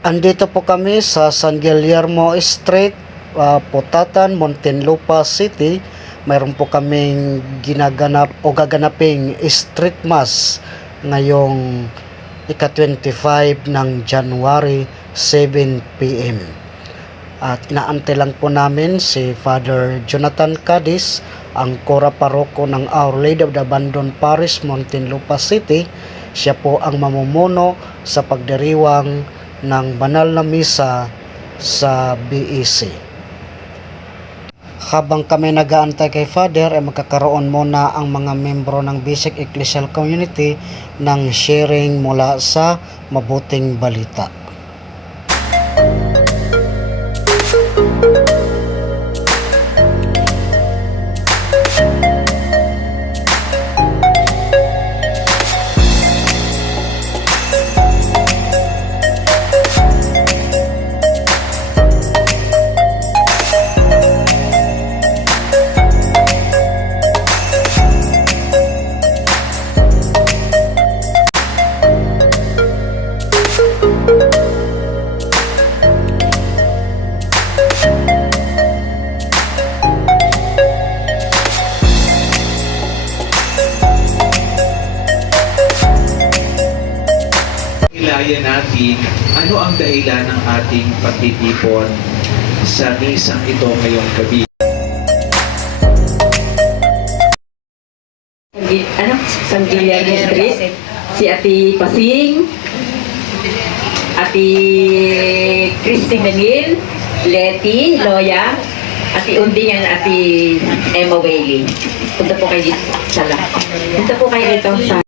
Andito po kami sa San Guillermo Street, Putatan, Muntinlupa City. Mayroon po kaming ginaganap o gaganaping street mass ngayong ika-25 ng January 7 p.m. At inaantay lang po namin si Father Jonathan Cadiz, ang Kora Paroko ng Our Lady of the Abandoned Parish, Muntinlupa City. Siya po ang mamumuno sa pagdiriwang ng banal na misa sa BEC. Habang kami nag-aantay kay Father, ay magkakaroon muna ang mga membro ng Basic Ecclesial Community ng sharing mula sa mabuting balita. Ilayan natin ano ang dahilan ng ating pagtitipon sa misang ito ngayong gabi. San Guillermo Street, si Ati Pasing, Ati Christine Daniel, Letty, Loya, Ati Unding, and Ati Emma Whaley. Punta po kayo dito sa punta po kayo dito sa